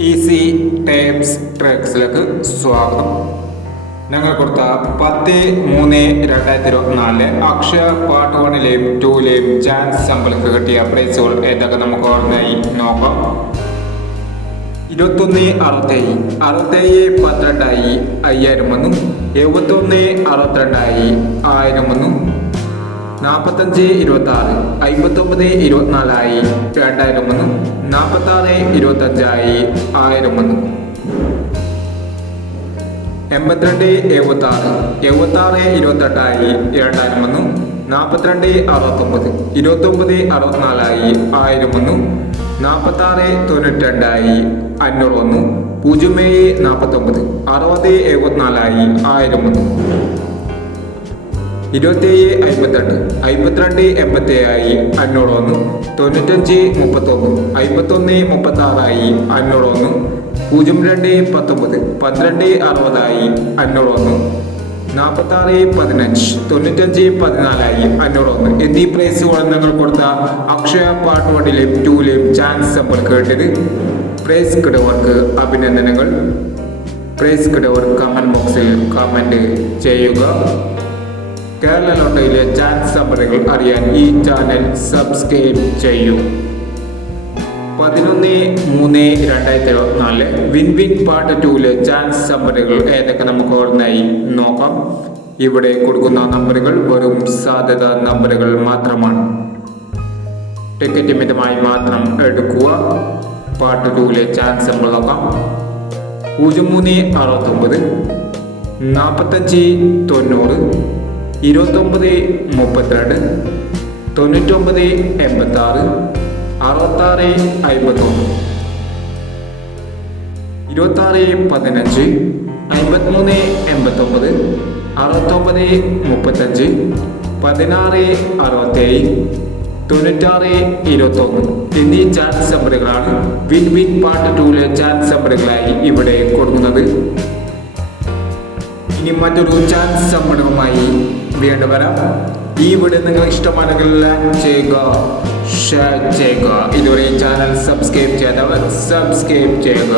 Easy types ട്രിക്സിലേക്ക് സ്വാഗതം. ഞങ്ങൾ കൊടുത്ത 10/3/2024 അക്ഷയ പാർട്ട് 1ലെയും 2ലെയും ചാൻസ് സമ്പൾക്ക് കിട്ടിയ പ്രൈസുകൾ ഏതൊക്കെ നമുക്ക് ഓർമ്മയായി നോക്കാം. 21/67 12/12 5000 വന്നു. 71/62 1000 വന്നു. 45/26 59/24 2000 വന്നു. 46/25 1000 വന്നു. 82/76 76/28 2000 വന്നു. 42/69 29/64 1000 വന്നു. 46/92 500 വന്നു. 0/49 60/74 1000 വന്നു. 27/58 52/87 500 വന്നു. 95/31 51/36 500 വന്നു. 02/19 12/60 500 വന്നു. 46/15 95/14 500 വന്നു എന്നീ പ്രൈസുകൾ ഞങ്ങൾ കൊടുത്ത അക്ഷയ പാർട്ട് 1ലെയും 2ലെയും ചാൻസ് സമ്പിൾ കേട്ടത്. പ്രൈസ് കിടവർക്ക് അഭിനന്ദനങ്ങൾ. പ്രൈസ് കിടവർ കമന്റ് ബോക്സിൽ കമന്റ് ചെയ്യുക. കേരള ലോട്ടറിയിലെ ചാൻസ് സമ്മറികൾ അറിയാൻ ഈ ചാനൽ സബ്സ്ക്രൈബ് ചെയ്യൂ. 11/3/2024 വിൻ പാർട്ട് 2ലെ ചാൻസ് സമ്മറികൾ ഏതൊക്കെ നമുക്ക് ഓർമ്മയായി നോക്കാം. ഇവിടെ കൊടുക്കുന്ന നമ്പറുകൾ വെറും സാധ്യത നമ്പറുകൾ മാത്രമാണ്. ടിക്കറ്റ് മിതമായി മാത്രം എടുക്കുക. പാർട്ട് 2ലെ ചാൻസ് സമ്മർ നോക്കാം. 03/69 45/90 29/32 99/86 66/51 26/15 53/89 69/35 16/67 96/21 എന്നീ ചാൻസ് നമ്പറുകളാണ് വിൻ പാർട്ട് 2ലെ ചാൻസ് നമ്പറുകളായി ഇവിടെ കൊടുക്കുന്നത്. ഇനി മറ്റൊരു ചാൻസ് സമ്മർദ്ദവുമായി വീണ്ടും വരാം. ഈ വീഡിയോ നിങ്ങൾ ഇഷ്ടമാണെങ്കിൽ ലൈക്ക് ചെയ്യുക, ഷെയർ ചെയ്യുക. ഇതുവരെ ഈ ചാനൽ സബ്സ്ക്രൈബ് ചെയ്യാത്തവർ സബ്സ്ക്രൈബ് ചെയ്യുക.